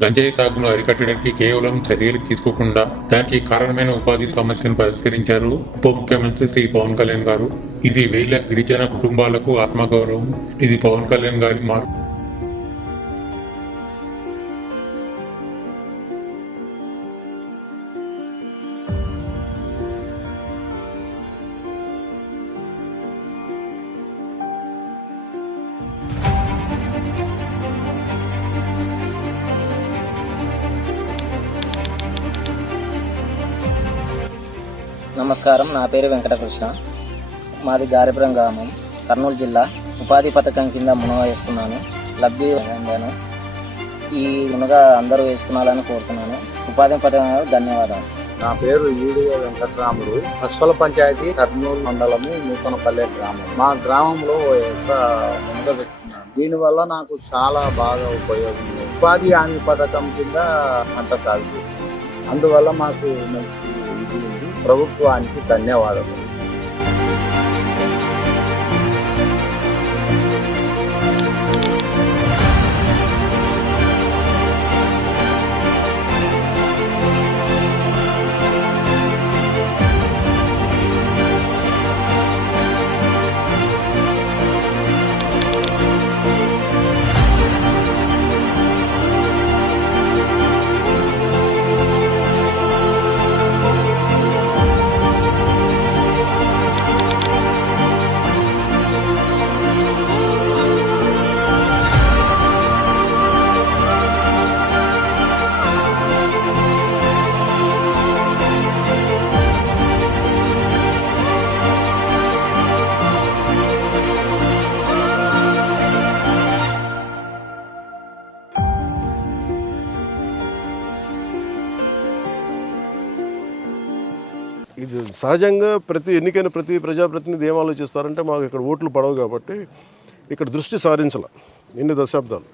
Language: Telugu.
గంజాయి సాగును అరికట్టడానికి కేవలం చర్యలు తీసుకోకుండా దానికి కారణమైన ఉపాధి సమస్యను పరిష్కరించారు ఉప ముఖ్యమంత్రి శ్రీ పవన్ కళ్యాణ్ గారు. ఇది వేల గిరిజన కుటుంబాలకు ఆత్మగౌరవం. ఇది పవన్ కళ్యాణ్ గారి మార్పు. నమస్కారం, నా పేరు వెంకటకృష్ణ. మాది గారిపురం గ్రామం, కర్నూలు జిల్లా. ఉపాధి పథకం కింద మునగ వేస్తున్నాను. లబ్ధి పొందాను. ఈ మునగ అందరూ వేసుకున్నాలని కోరుతున్నాను. ఉపాధి పథకం ధన్యవాదాలు. నా పేరు ఈడియో వెంకటరాముడు. పస్వల పంచాయతీ, కర్నూలు మండలము, నూతనపల్లె గ్రామం. మా గ్రామంలో ఒక మునగ పెట్టుకున్నాను. దీనివల్ల నాకు చాలా బాగా ఉపయోగం. ఉపాధి హామీ పథకం కింద పంట సాగు, అందువల్ల మాకు మంచి ఇది ఉంది. ప్రభుత్వానికి ధన్యవాదాలు. ఇది సహజంగా ఎన్నికైన ప్రతి ప్రజాప్రతినిధి ఏం ఆలోచిస్తారంటే మాకు ఇక్కడ ఓట్లు పడవు కాబట్టి ఇక్కడ దృష్టి సారించాల ఎన్ని దశాబ్దాలు.